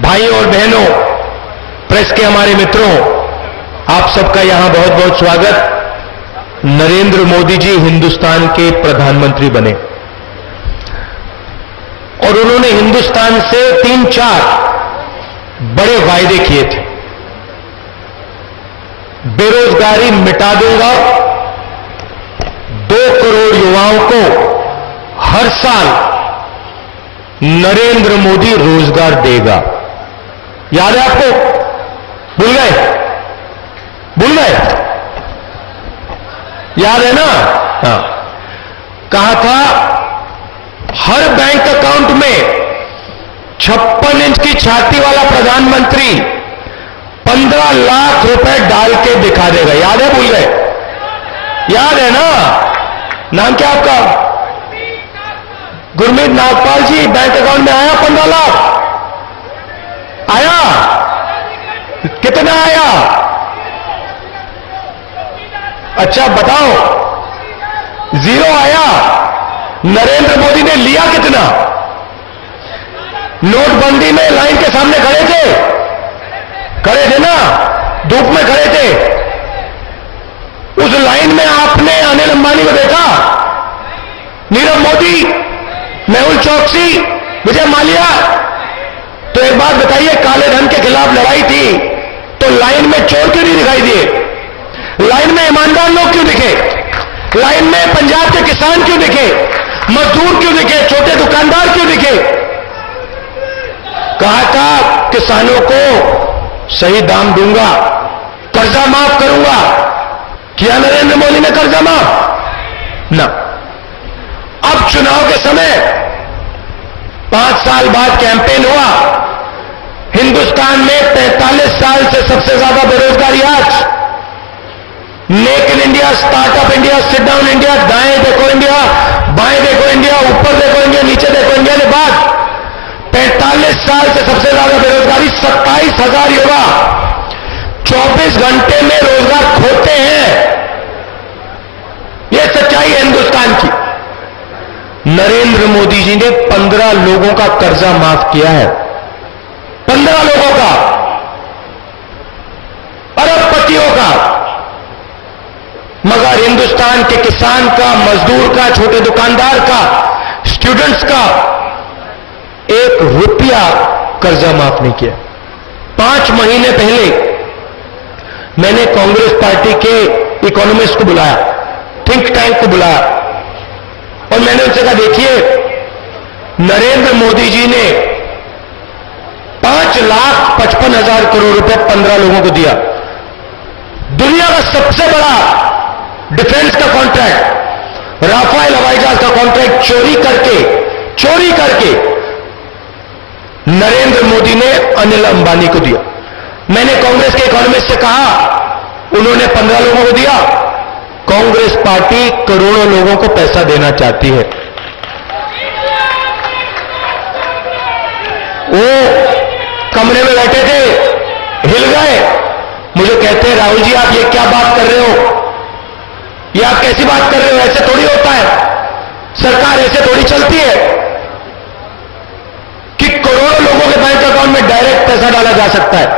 भाइयों और बहनों, प्रेस के हमारे मित्रों, आप सबका यहां बहुत बहुत स्वागत। नरेंद्र मोदी जी हिंदुस्तान के प्रधानमंत्री बने और उन्होंने हिंदुस्तान से 3-4 बड़े वायदे किए थे। बेरोजगारी मिटा दूंगा, 2 करोड़ युवाओं को हर साल नरेंद्र मोदी रोजगार देगा। याद है आपको? भूल गए? भूल गए? याद है ना? हाँ, कहा था हर बैंक अकाउंट में 56 इंच की छाती वाला प्रधानमंत्री 15 लाख रुपए डाल के दिखा देगा। याद है? भूल गए? याद है ना? नाम क्या आपका? गुरमीत नागपाल जी। बैंक अकाउंट में आया 15 लाख? आया? कितना आया? अच्छा बताओ। 0 आया। नरेंद्र मोदी ने लिया कितना? नोटबंदी में लाइन के सामने खड़े थे? खड़े थे ना? धूप में खड़े थे। उस लाइन में आपने अनिल अंबानी को देखा? नीरव मोदी, मेहुल चौकसी, विजय माल्या? तो एक बात बताइए, काले धन के खिलाफ लड़ाई थी तो लाइन में चोर क्यों नहीं दिखाई दिए? लाइन में ईमानदार लोग क्यों दिखे? लाइन में पंजाब के किसान क्यों दिखे? मजदूर क्यों दिखे? छोटे दुकानदार क्यों दिखे? कहा था किसानों को सही दाम दूंगा, कर्जा माफ करूंगा। किया नरेंद्र मोदी ने कर्जा माफ? ना। अब चुनाव के समय 5 साल बाद कैंपेन हुआ। हिंदुस्तान में 45 साल से सबसे ज्यादा बेरोजगारी आज। Make in India, startup India, sit down India, दाएं देखो इंडिया, बाएं देखो इंडिया, ऊपर देखो इंडिया, नीचे देखो इंडिया के बाद 45 साल से सबसे ज्यादा बेरोजगारी। 27,000 युवा 24 घंटे में रोजगार खोते हैं। यह सच्चाई है हिंदुस्तान की। नरेंद्र मोदी जी ने 15 लोगों का कर्जा माफ किया है। 15 लोगों का, अरबपतियों का। मगर हिंदुस्तान के किसान का, मजदूर का, छोटे दुकानदार का, स्टूडेंट्स का 1 रुपया कर्जा माफ नहीं किया। 5 महीने पहले मैंने कांग्रेस पार्टी के इकोनॉमिस्ट को बुलाया, थिंक टैंक को बुलाया और मैंने उनसे कहा, देखिए नरेंद्र मोदी जी ने 5,55,000 करोड़ रुपए 15 लोगों को दिया। दुनिया का सबसे बड़ा डिफेंस का कॉन्ट्रैक्ट, राफेल हवाई जहाज का कॉन्ट्रैक्ट चोरी करके नरेंद्र मोदी ने अनिल अंबानी को दिया। मैंने कांग्रेस के इकोनॉमिस्ट से कहा, उन्होंने 15 लोगों को दिया। कांग्रेस पार्टी करोड़ों लोगों को पैसा देना चाहती है। वो कमरे में बैठे थे, हिल गए, मुझे कहते हैं, राहुल जी आप ये क्या बात कर रहे हो? ये आप कैसी बात कर रहे हो? ऐसे थोड़ी होता है, सरकार ऐसे थोड़ी चलती है कि करोड़ों लोगों के बैंक अकाउंट में डायरेक्ट पैसा डाला जा सकता है।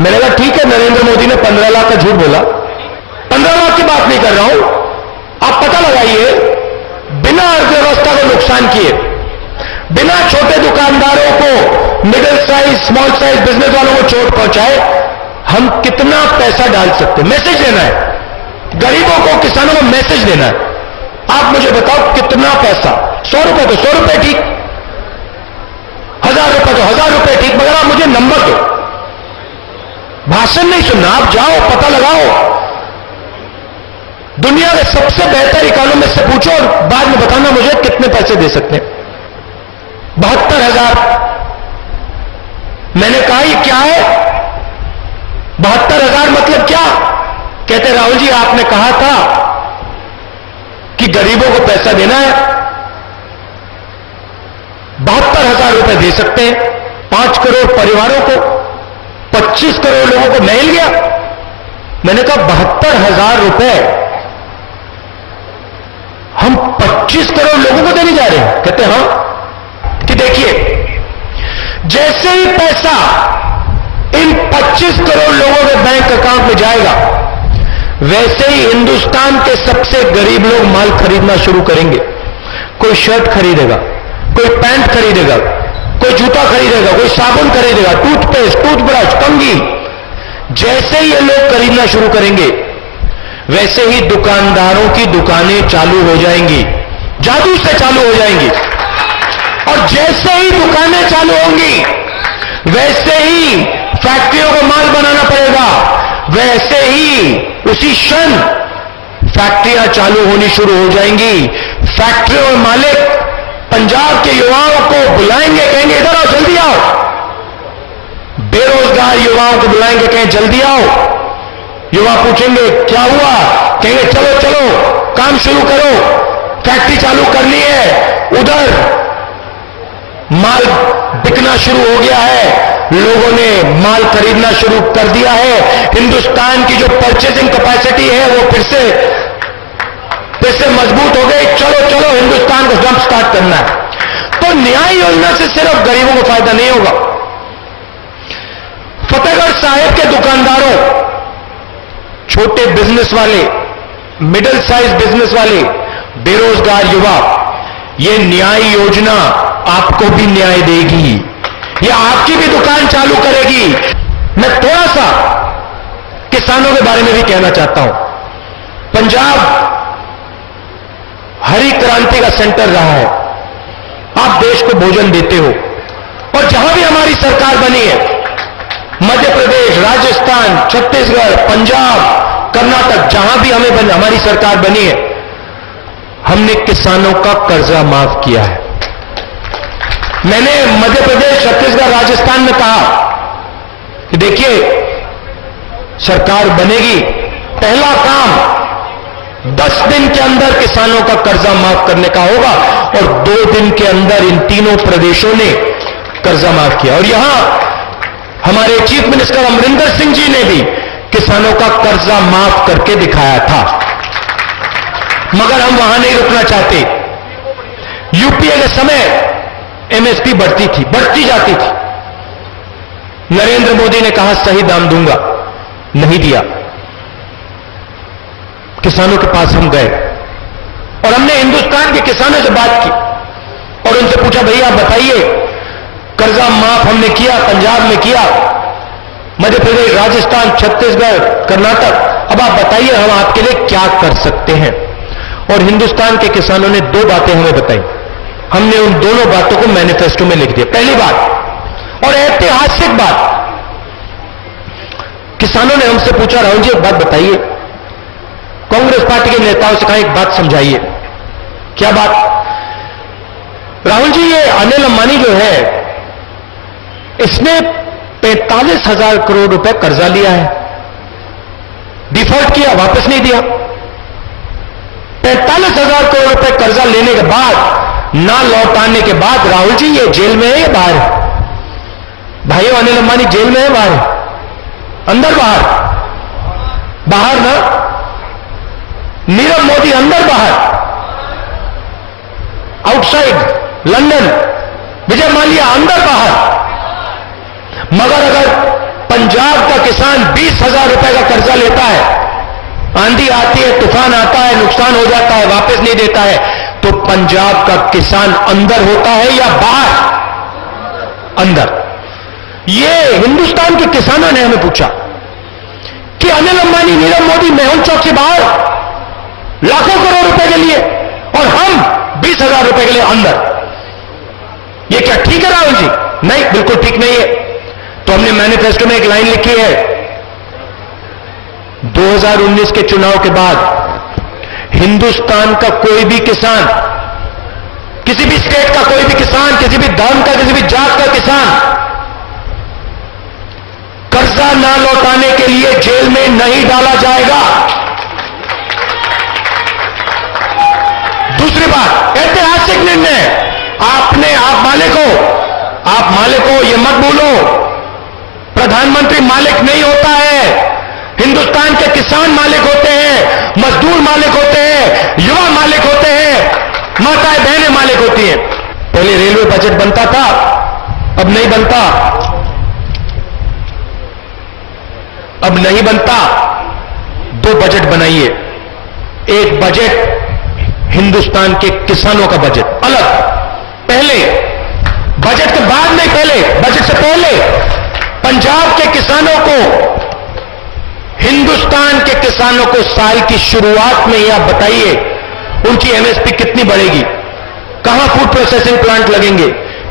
मैंने कहा ठीक है, नरेंद्र मोदी ने 15 लाख का झूठ बोला। 15 लाख की बात नहीं कर रहा हूं। आप पता लगाइए, बिना अर्थव्यवस्था को नुकसान किए, बिना छोटे दुकानदारों को, middle size, small size business वालों को चोट पहुंचाए, हम कितना पैसा डाल सकते हैं? मैसेज देना है गरीबों को, किसानों को मैसेज देना है। आप मुझे बताओ कितना पैसा? 100 रुपए तो 100 रुपए ठीक, 1000 रुपए तो 1000 रुपए ठीक, मगर आप मुझे नंबर दो। भाषण नहीं सुनना, आप जाओ, पता लगाओ, दुनिया के सबसे बेहतर इकोनॉमिस्ट से पूछो और बाद में बताना मुझे कितने पैसे दे सकते हैं। 72,000। मैंने कहा ये क्या है? 72,000 मतलब क्या? कहते राहुल जी आपने कहा था कि गरीबों को पैसा देना है, 72,000 रुपए दे सकते हैं 5 करोड़ परिवारों को, 25 करोड़ लोगों को मिल गया। मैंने कहा 72,000 रुपए हम 25 करोड़ लोगों को देने जा रहे हैं? कहते हां, कि देखिए जैसे ही पैसा इन 25 करोड़ लोगों के बैंक अकाउंट में जाएगा, वैसे ही हिंदुस्तान के सबसे गरीब लोग माल खरीदना शुरू करेंगे। कोई शर्ट खरीदेगा, कोई पैंट खरीदेगा, कोई जूता खरीदेगा, कोई साबुन खरीदेगा, टूथपेस्ट, टूथब्रश, कंघी। जैसे ही ये लोग खरीदना शुरू करेंगे, वैसे ही दुकानदारों की दुकानें चालू हो जाएंगी, जादू से चालू हो जाएंगी। और जैसे ही दुकानें चालू होंगी, वैसे ही फैक्ट्रियों को माल बनाना पड़ेगा, वैसे ही उसी क्षण फैक्ट्रियां चालू होनी शुरू हो जाएंगी। फैक्ट्रियों के मालिक पंजाब के युवाओं को बुलाएंगे, कहेंगे इधर आओ, जल्दी आओ। बेरोजगार युवाओं को बुलाएंगे, कहें जल्दी आओ। युवा पूछेंगे क्या हुआ, कहेंगे चलो चलो काम शुरू करो, फैक्ट्री चालू करनी है। उधर माल बिकना शुरू हो गया है, लोगों ने माल खरीदना शुरू कर दिया है। हिंदुस्तान की जो परचेजिंग कैपेसिटी है वो फिर से मजबूत हो गई। चलो चलो हिंदुस्तान को जंप स्टार्ट करना है। तो न्याय योजना से सिर्फ गरीबों को फायदा नहीं होगा, फतेहगढ़ साहिब के दुकानदारों, छोटे बिजनेस वाले, मिडिल साइज बिजनेस वाले, बेरोजगार युवा, ये न्याय योजना आपको भी न्याय देगी, ये आपकी भी दुकान चालू करेगी। मैं थोड़ा सा किसानों के बारे में भी कहना चाहता हूं। पंजाब हरी क्रांति का सेंटर रहा है, आप देश को भोजन देते हो, और जहां भी हमारी सरकार बनी है, मध्य प्रदेश, राजस्थान, छत्तीसगढ़, पंजाब, कर्नाटक, जहां भी हमारी सरकार बनी है, हमने किसानों का कर्जा माफ किया है। मैंने मध्य प्रदेश, छत्तीसगढ़, राजस्थान में कहा कि देखिए सरकार बनेगी, पहला काम 10 दिन के अंदर किसानों का कर्जा माफ करने का होगा, और 2 दिन के अंदर इन तीनों प्रदेशों ने कर्जा माफ किया। और यहां हमारे चीफ मिनिस्टर अमरिंदर सिंह जी ने भी किसानों का कर्जा माफ करके दिखाया था। मगर हम वहां नहीं रुकना चाहते। यूपीए के समय एमएसपी बढ़ती जाती थी। नरेंद्र मोदी ने कहा सही दाम दूंगा, नहीं दिया। किसानों के पास हम गए और हमने हिंदुस्तान के किसानों से बात की और उनसे पूछा, भैया बताइए, कर्जा माफ हमने किया, पंजाब में किया, मध्य प्रदेश, राजस्थान, छत्तीसगढ़, कर्नाटक, अब आप बताइए हम आपके लिए क्या कर सकते हैं। और हिंदुस्तान के किसानों ने 2 बातें हमें बताई। हमने उन दोनों बातों को मैनिफेस्टो में लिख दिया। पहली बात, और ऐतिहासिक बात, किसानों ने हमसे पूछा, राहुल जी एक बात बताइए, कांग्रेस पार्टी के नेताओं से कहा एक बात समझाइए। क्या बात? राहुल जी ये अनिल अंबानी जो है, इसने 45,000 करोड़ रुपए कर्जा लिया है, डिफॉल्ट किया, वापस नहीं दिया। 45,000 करोड़ रुपए कर्जा लेने के बाद, ना लौटाने के बाद, राहुल जी ये जेल में है या बाहर है? भाइयों, अनिल अंबानी जेल में है, बाहर है? अंदर बाहर? बाहर ना। नीरव मोदी अंदर बाहर? Outside, London. विजय माल्या अंदर बाहर? मगर अगर पंजाब का किसान 20,000 रुपए का कर्जा लेता है, आंधी आती है, तूफान आता है, नुकसान हो जाता है, वापस नहीं देता है, तो पंजाब का किसान अंदर होता है या बाहर? अंदर। ये हिंदुस्तान के किसानों ने हमें पूछा कि अनिल अंबानी, नीरव मोदी मेहुल चौक से बाहर लाखों करोड़ रुपए के लिए, और हम 20,000 रुपए के लिए अंदर। ये क्या ठीक है राहुल जी? नहीं, बिल्कुल ठीक नहीं है। तो हमने मैनिफेस्टो में एक लाइन लिखी है, 2019 के चुनाव के बाद हिंदुस्तान का कोई भी किसान, किसी भी स्टेट का कोई भी किसान, किसी भी धर्म का, किसी भी जात का किसान कर्जा ना लौटाने के लिए जेल में नहीं डाला जाएगा। दूसरी बात, ऐतिहासिक निर्णय, आप मालिक हो, ये मत भूलो, प्रधानमंत्री मालिक नहीं होता है, हिंदुस्तान के किसान मालिक होते हैं, मजदूर मालिक होते हैं, युवा मालिक होते हैं, माताएं बहनें मालिक होती हैं। पहले रेलवे बजट बनता था अब नहीं बनता, अब नहीं बनता। दो बजट बनाइए। एक बजट हिंदुस्तान के किसानों का बजट अलग, पहले बजट के बाद नहीं, पहले बजट से पहले पंजाब के किसानों को, हिंदुस्तान के किसानों को साल की शुरुआत में ही आप बताइए उनकी एमएसपी कितनी बढ़ेगी, कहां फूड प्रोसेसिंग प्लांट लगेंगे,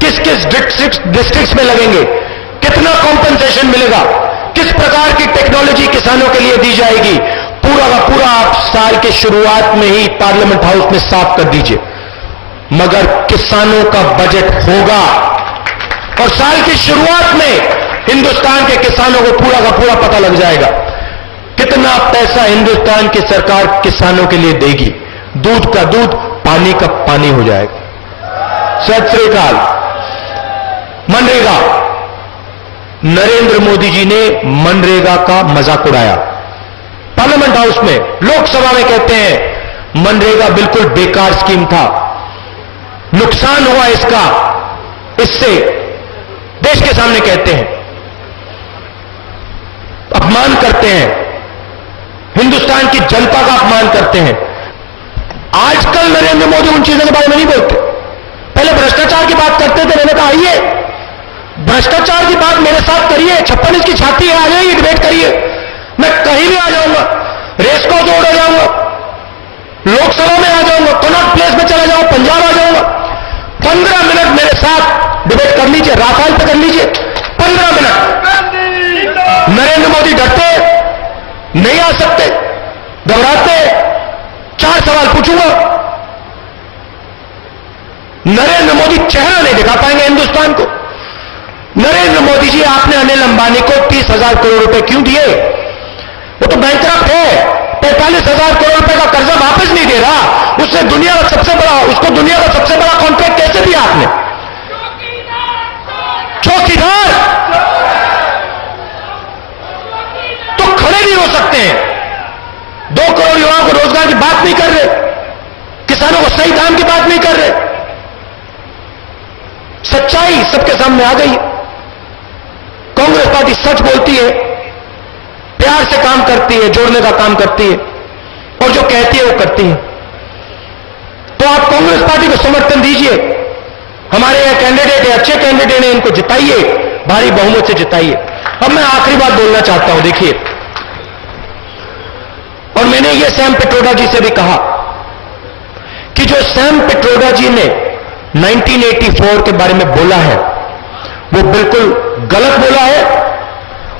किस किस डिस्ट्रिक्ट्स में लगेंगे, कितना कॉम्पेंसेशन मिलेगा, किस प्रकार की टेक्नोलॉजी किसानों के लिए दी जाएगी, पूरा का पूरा आप साल के शुरुआत में ही पार्लियामेंट हाउस में साफ कर दीजिए। मगर किसानों का बजट होगा और साल की शुरुआत में हिंदुस्तान के किसानों को पूरा का पूरा पता लग जाएगा कितना पैसा हिंदुस्तान की सरकार किसानों के लिए देगी। दूध का दूध, पानी का पानी हो जाएगा। सत श्री अकाल। मनरेगा, नरेंद्र मोदी जी ने मनरेगा का मजाक उड़ाया पार्लियामेंट हाउस में, लोकसभा में कहते हैं मनरेगा बिल्कुल बेकार स्कीम था, नुकसान हुआ इसका, इससे देश के सामने कहते हैं, अपमान करते हैं, हिंदुस्तान की जनता का अपमान करते हैं। आजकल नरेंद्र मोदी उन चीजों के बारे में नहीं बोलते, पहले भ्रष्टाचार की बात करते थे। मैंने कहा आइए भ्रष्टाचार की बात मेरे साथ करिए, 56 इंच की छाती है, आ जाइए डिबेट करिए, मैं कहीं भी आ जाऊंगा, रेस को जोड़ जाऊंगा, लोकसभा में आ जाऊंगा, कनॉट प्लेस में चला जाऊंगा, पंजाब आ जाऊंगा। 15 मिनट मेरे साथ डिबेट कर लीजिए, राफेल पे कर लीजिए, 15 मिनट। नरेंद्र मोदी डरते नहीं आ सकते, घबराते, 4 सवाल पूछूंगा, नरेंद्र मोदी चेहरा नहीं दिखा पाएंगे हिंदुस्तान को। नरेंद्र मोदी जी, आपने अनिल अंबानी को 30,000 करोड़ रुपए क्यों दिए? वो तो बैंकक्रप्ट है, 45,000 करोड़ रुपए का कर्जा वापस नहीं दे रहा, उसको दुनिया का सबसे बड़ा कॉन्ट्रैक्ट कैसे दिया आपने? चौकीदार तो खड़े नहीं हो सकते हैं। 2 करोड़ युवाओं को रोजगार की बात नहीं कर रहे, किसानों को सही दाम की बात नहीं कर रहे। सच्चाई सबके सामने आ गई। कांग्रेस पार्टी सच बोलती है, प्यार से काम करती है, जोड़ने का काम करती है, और जो कहती है वो करती है। तो आप कांग्रेस पार्टी को समर्थन दीजिए, हमारे यहां कैंडिडेट है, अच्छे कैंडिडेट हैं, इनको जिताइए, भारी बहुमत से जिताइए। अब मैं आखिरी बात बोलना चाहता हूं, देखिए, और मैंने ये सैम पिट्रोडा जी से भी कहा कि जो सैम पिट्रोडा जी ने 1984 के बारे में बोला है वो बिल्कुल गलत बोला है,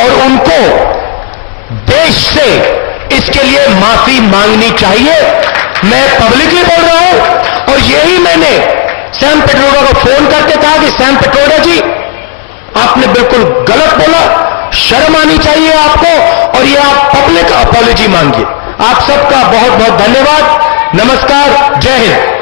और उनको देश से इसके लिए माफी मांगनी चाहिए। मैं पब्लिकली बोल रहा हूं, और यही मैंने सैम पिट्रोडा को फोन करके कहा कि सैम पिट्रोडा जी, आपने बिल्कुल गलत बोला, शर्म आनी चाहिए आपको, और ये आप पब्लिक अपॉलॉजी मांगिए। आप सबका बहुत बहुत धन्यवाद। नमस्कार, जय हिंद।